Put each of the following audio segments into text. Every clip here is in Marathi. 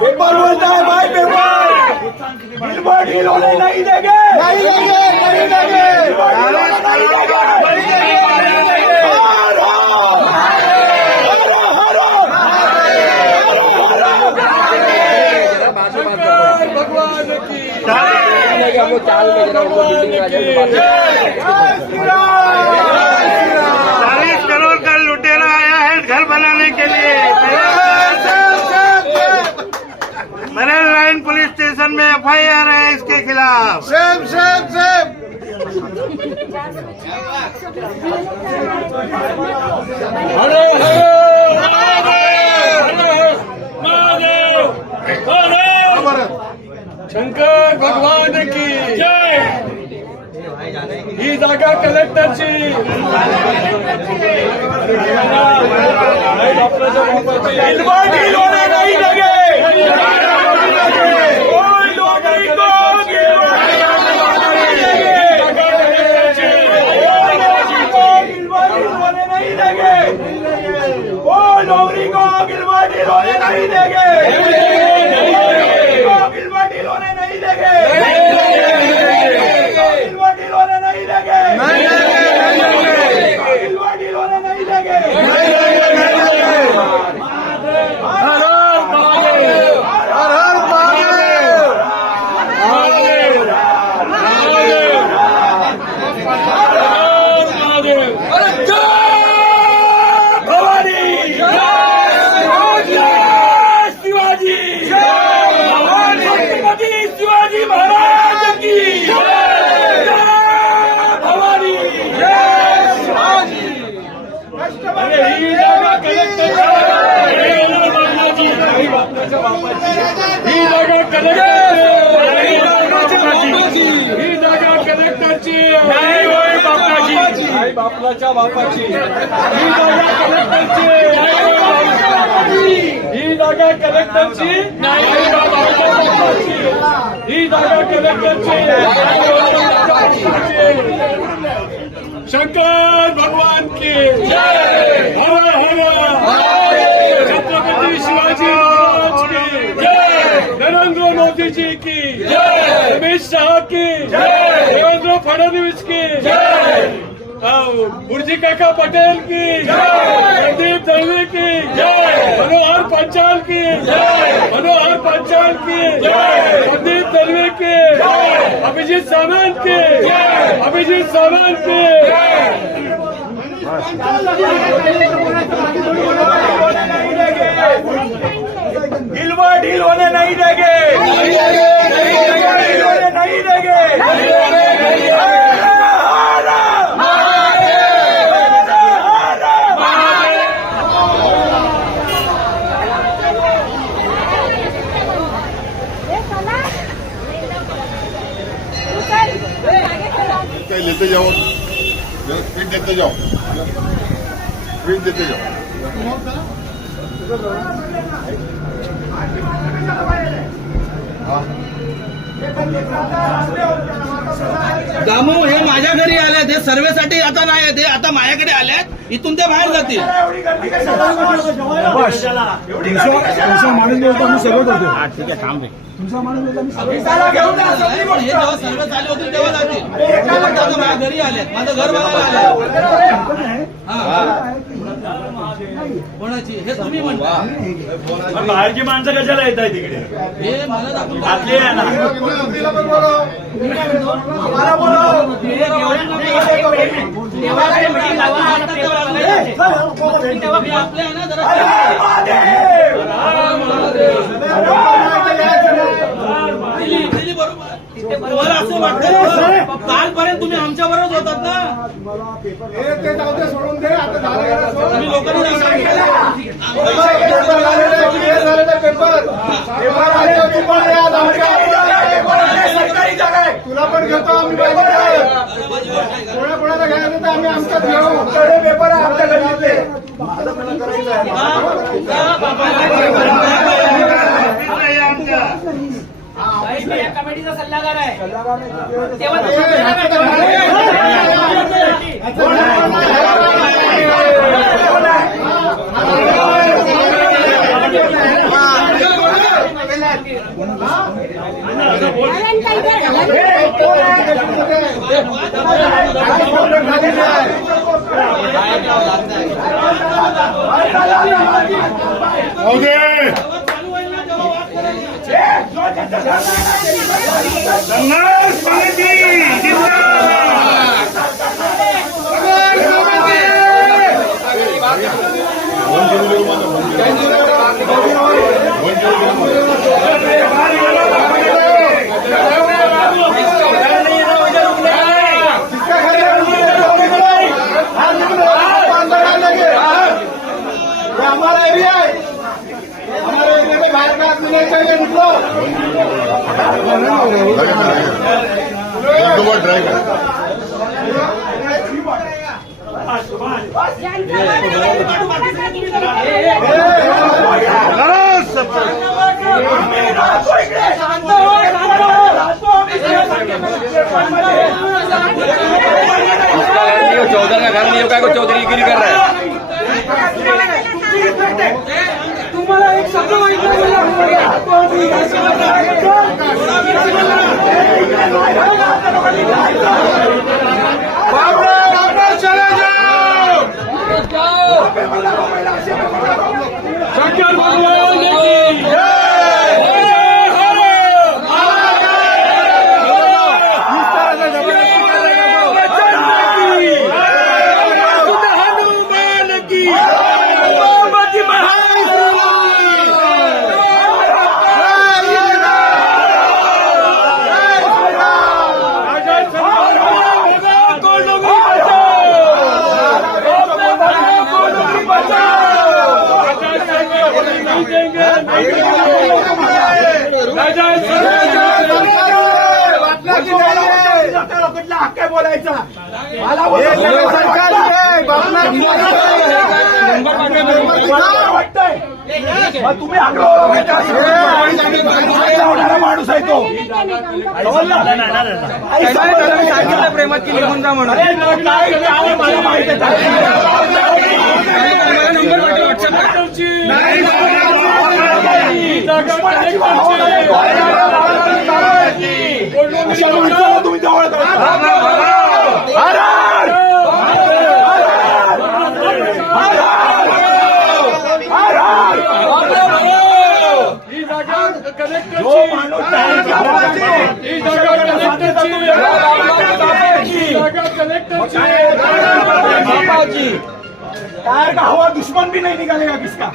पेपर बोलता है भाई, पेपर ढील होने नहीं देंगे, नहीं देंगे, नहीं देंगे, हम लोग चाल में जरा उनको बिल्डिंग में 40 करोड़ का लुटेरा आया है घर बनाने के लिए। मरेल लाइन पुलिस स्टेशन में FIR है इसके खिलाफ। सेम सेम सेम शंकर भगवान की जय। ही जागा कलेक्टरची ढील होने नहीं देंगे, कोई नौकरी को होने नहीं देंगे, कोई नौकरी को गिलवाड़ी होने नहीं देंगे, गिलवाड़ी होने नहीं देंगे, गिलवाड़ी होने नहीं देंगे, गिलवाड़ी होने नहीं देंगे। शिवाजी महाराज की भवानी, ही जागा कलेक्टरची नाही होय बापाची, आई बापलाच्या बापाची, ही जागा कलेक्टरची, ही जागा कलेक्टरची नाही होय बापाच्या बापाची, ही जागा कलेक्टरची। शंकर भगवान की जय। हर हर छत्रपति शिवाजी महाराज की जय। नरेंद्र मोदी जी की जय। अमित शाह की जय। देवेंद्र फडणवीस की जय। बुर्जी काका पटेल की जय। संदीप दलवी की जय। मनोहर पंचाल की जय। मनोहर पंचाल की जय। संदीप दलवी की जय। अभिजीत सावंत की जय। अभिजीत सावंत की ढीलवा ढील होने नहीं देंगे, नहीं होने नहीं देंगे। लेते जाओ, स्पीड देते जाओ, स्पीड देते जाओ। दामू हे माझ्या घरी आले, ते सर्वेसाठी आता नाही आहे, ते आता माझ्याकडे आले, इथून ते बाहेर जातील। ठीक आहे थांब रे। हे जेव्हा सर्वे चालू होतील तेव्हा जातील। माझ्या घरी आले, माझं घर बघायला आले। कोणाची हे तुम्ही म्हणता? बाहेरची माणसं कशाला येत आहे तिकडे? हे मला दाखवून आपले आहे ना आपले आहे ना जरा बरोबर असं वाटतं कालपर्यंत तुम्ही आमच्या बरोबर होतात ना, सोडून दे आता तुम्ही लोकांनी सरकारी जागा आहे, तुला पण घेतो आम्ही, कोणाकोणाला घ्यायचं तर आम्ही आमच्यात घेऊ, पेपर आहे आमच्या घरी आमच्या पार्टीचा सल्लागार आहे तेव्हा संघर्ष समिती हमारा एरिया है, हमारे एरिया में बाहर का आदमी नहीं चाहिए निकलो। ड्राइव चौधरी का घर नहीं होगा, चौधरीगिरी कर रहा है। तुम्हाला एक शब्द चले जाओ। शंकर भगवान की जय। हक्क बोलायचा मला तुम्ही माणूस आहे तो प्रेमात की निघून जा म्हणून मला माहिती तुम्ही जवळ टायर का हवा दुश्मन भी नहीं निकालेगा किसका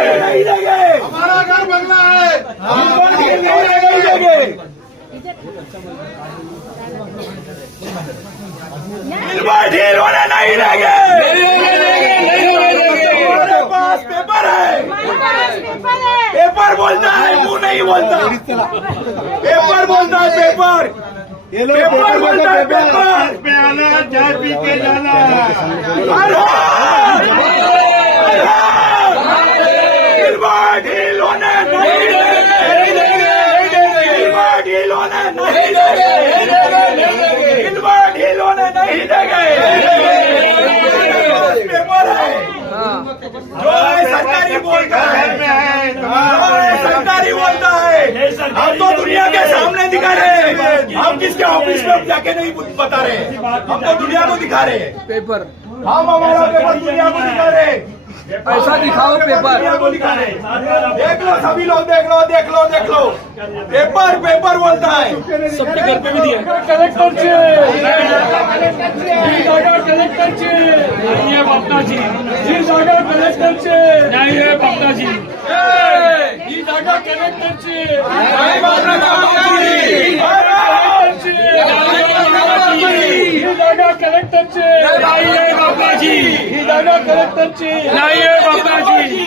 हमारा घर बंगला है ढील होने नहीं देंगे हमारे पास पेपर है पेपर बोलता है तू नहीं बोलता पेपर बोलता है पेपर पेपर बोलता है पेपर पे आना चाय पी के जाना। ढील होने नहीं देंगे ढील होने नहीं देंगे ढील होने नहीं देंगे पेपर है जो है सरकारी बोलता है सरकारी बोलता है हम तो दुनिया के सामने दिखा रहे हैं हम किसके ऑफिस में जाके नहीं बता रहे हम तो दुनिया को दिखा रहे हैं पेपर हम हमारा पेपर दुनिया को दिखा रहे हैं पैसा दिखाओ पेपर दुनिया को दिखा रहे हैं देख लो सभी लोग देख लो देख लो देख लो पेपर पेपर बोलता है सबके घर पे भी दिया कलेक्टर चे ही जागा कलेक्टर चे नहीं है बापना जी ही जागा कलेक्टर चे नहीं है बापना जी ही जागा कलेक्टर चे नहीं बापना जी ही जागा कलेक्टर चे नहीं है बापना जी ही जागा कलेक्टर चे नहीं है बापना जी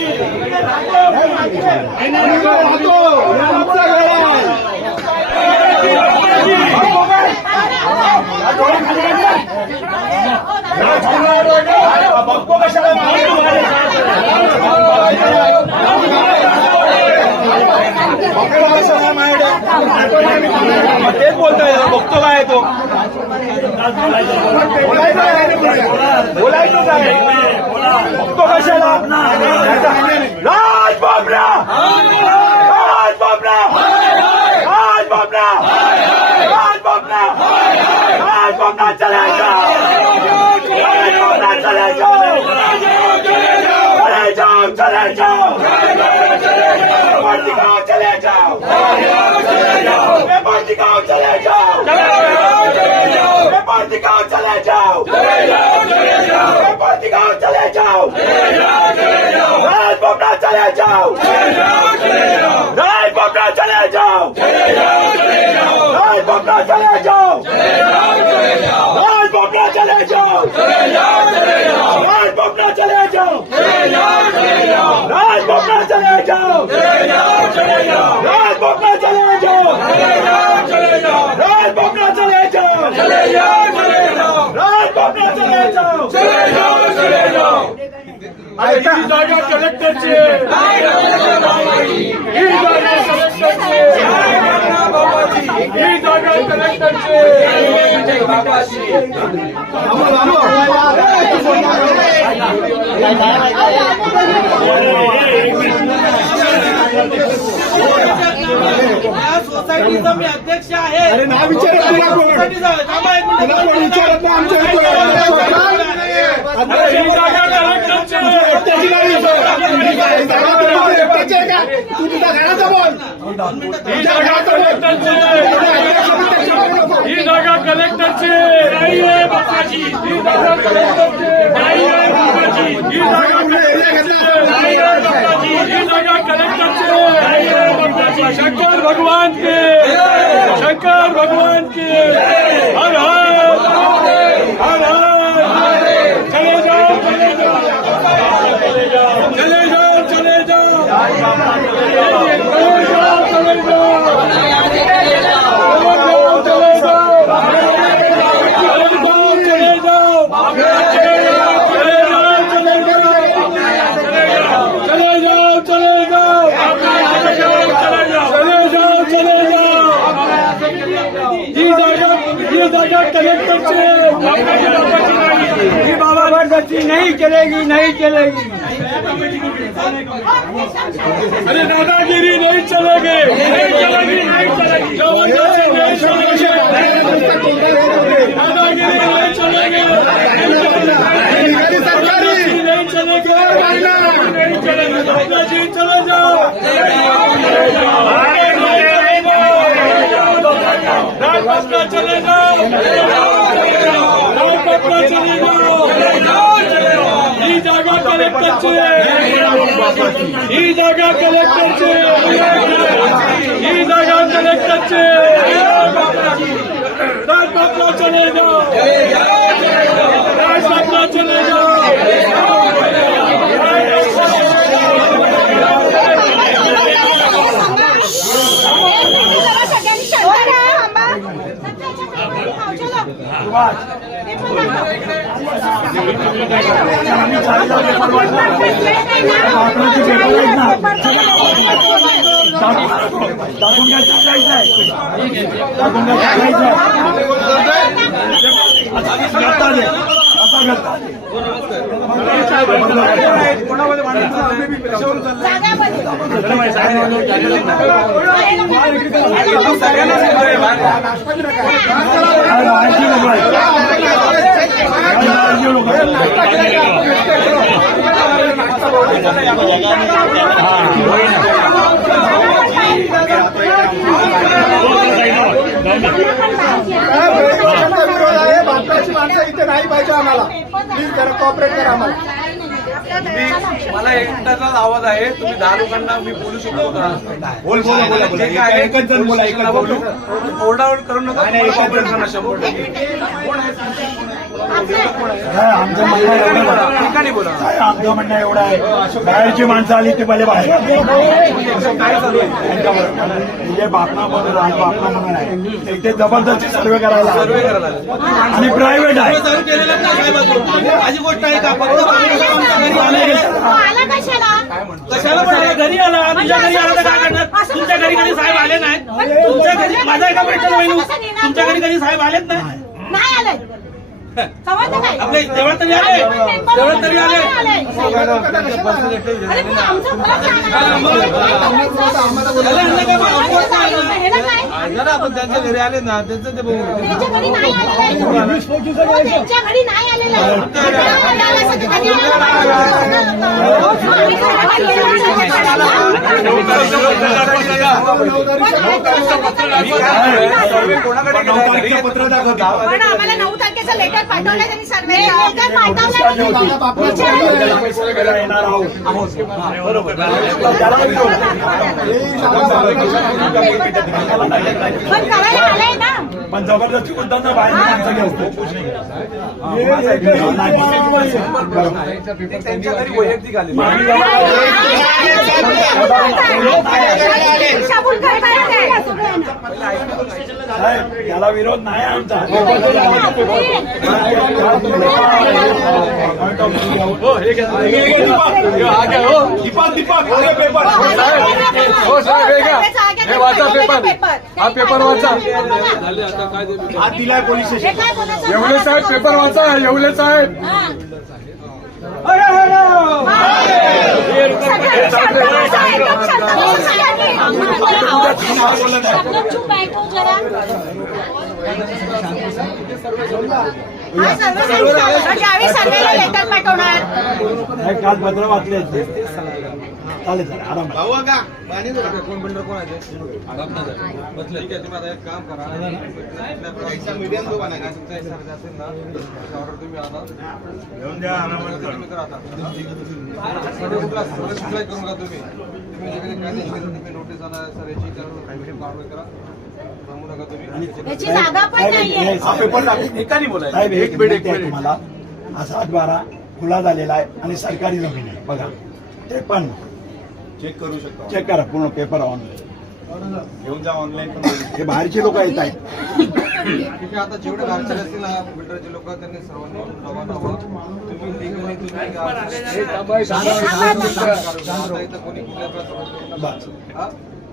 बघतो कशाला तेच बोलतोय बघतो काय तो बोलायचं काय बघतो कशाला राज बाबरा राज बाबरा राज बाबरा राज बाबरा राज बाबरा चले जाओ राज बाबरा चले जाओ चले जाओ चले जाओ पार्टी गाँव चले जाओ पार्टी गाँव चले जाओ पार्टी गाँव चले जाओ राज बाबरा चले जाओ राज बाबरा चले जाओ राज बाबरा चले जाओ राज बाबरा चले जाओ राज बाबरा चले जाओ राज बाबरा चले जाओ राज बाबरा चले जाओ राज बाबरा चले जाओ राज बाबरा चले जाओ ही जागा कलेक्टरची ही जागा कलेक्टरची ही जागा कलेक्टरची सोसायटीचा मी अध्यक्ष आहे. अरे नाव विचारत नाही सोसायटीचा थांबा एक मिनिट. तुला कोण विचारत नाही आमच्या ही जागा कलेक्टरची तू तुझ्या घराचा बोल ही जागा कलेक्टरची ही जागा कलेक्टरची नाही आहे बापाची ही जागा कलेक्टरची नाही आहे बापाची ही जागा कलेक्टरची नाही आहे बापाची ही जागा कलेक्टरची नाही आहे बापाची शंकर भगवान के शंकर भगवान के हर हर हर हर चले जाओ चले जाओ चले जाओ चले जाओ चले जाओ चले जाओ कलेक्टरची बाबा नहीं चलेगी नहीं चलेगी अरे दादागिरी नहीं चलेगी नहीं चलेगी नहीं चलेगी जबरदस्ती नहीं चलेगी दादागिरी नहीं चलेगी नहीं चलेगी नहीं चलेगी दादाजी चले जाओ राजपत्रा चले जाओ राजपत्रा चले जाओ ही जागा कलेक्टरची ही जागा कलेक्टरची ही जागा कलेक्टरची राजपत्रा चले जाओ राजपत्रा चले जाओ माणसं इथे नाही पाहिजे आम्हाला प्लीज जरा कॉपरेट करा आम्हाला मला एकटाचाच आवाज आहे तुम्ही 10 लोकांना मी बोलू शकतो का बोल बोला बोला बोला एकच जण बोला एकच बोलू ओरडाओरड करू नका 100% कोण आहे आमचं म्हणणं एवढं आहे. आमचं म्हणणं एवढं आहे, बाहेरची माणसं आली ते पहिले बाहेर म्हणजे बापना म्हणून आहे ते जबरदस्ती सर्वे करायला आणि प्रायव्हेट आहे. चालू केलेलं ना साहेबांनी. माझी गोष्ट आहे का फक्त कशाला पण घरी आला तुझ्या घरी आला तर काय करणार? तुमच्या घरी कधी साहेब आले नाहीत? तुमच्या घरी माझा एका भेटलं होईल. तुमच्या घरी कधी साहेब आलेच नाही? नाही आले. आपल्या देवळात तरी आले, देवळात तरी आले. आपण त्यांच्या घरी आले ना त्यांचं ते बघू. त्यांच्या घरी नाही आलेलं पण आम्हाला 9 तारखेचं लेटर पाठवलं त्यांनी सर्वे लेटर पण करायला आलंय ना. पण जबरदस्ती कोणता बाहेर माणसं घेऊ त्यांच्या घरी वैयक्तिक आले. शाबूल त्याला विरोध नाही आमचा. हो साहेब हे घ्या, हे वाचा पेपर, हा पेपर वाचा. हात दिलाय पोलीस स्टेशन. येवले साहेब पेपर वाचा, येवले साहेब. चुप बैठो जरा. ज्यावेळी सर्वेला लेटर पाठवणार. काल पत्र वाचले चालेल चालेल आराम. कोण बिल्डर कोण आहे ते? बसले. ठीक आहे, तुम्ही आता एक काम करा. मीडियम जो बनायचा तुमचा एक सर्ज असेल ना त्याची ऑर्डर तुम्ही आता घेऊन द्या आरामात. तुम्ही करा आता. सर्व कुठलाही करू नका तुम्ही. तुम्ही जे काही कायदेशीर तुम्ही नोटीस आला सर याची कारवाई करा. थांबू नका तुम्ही. याची जागा पण नाहीये. हा पेपर साहेब एक मिनिट आहे तुम्हाला. हा 7/12 खुला झालेला आहे आणि सरकारी जमीन आहे बघा. ते पण चेक करू शकतो. चेक करा पूर्ण पेपर ऑनलाईन घेऊन जा ऑनलाईन. हे बाहेरचे लोक येत आहेत. ठीक आहे, आता जेवढे घरचे असतील ना बिल्डरचे लोक त्यांनी सर्वांनी रवाना व्हा. तुम्ही लिगली तुम्ही आता इथं कोणी कुठल्या प्रकारचं बस हा?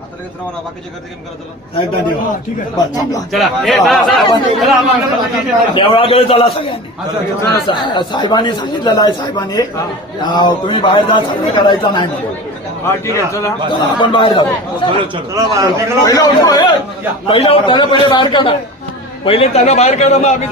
आता लगेच रवाना. बाकीचे घरचे गेम करा चला. साहेब धन्यवाद. ठीक आहे बस संपला. चला देवळाकडे चला सगळ्यांनी. साहेबांनी सांगितलेलं आहे साहेबांनी तुम्ही बाहेर जा सर्वे करायचा नाही म्हणून. ठीक आहे चला. आपण बाहेर जातो. पहिला त्यांना पहिले बाहेर काढा, पहिले त्यांना बाहेर काढा, मग आम्ही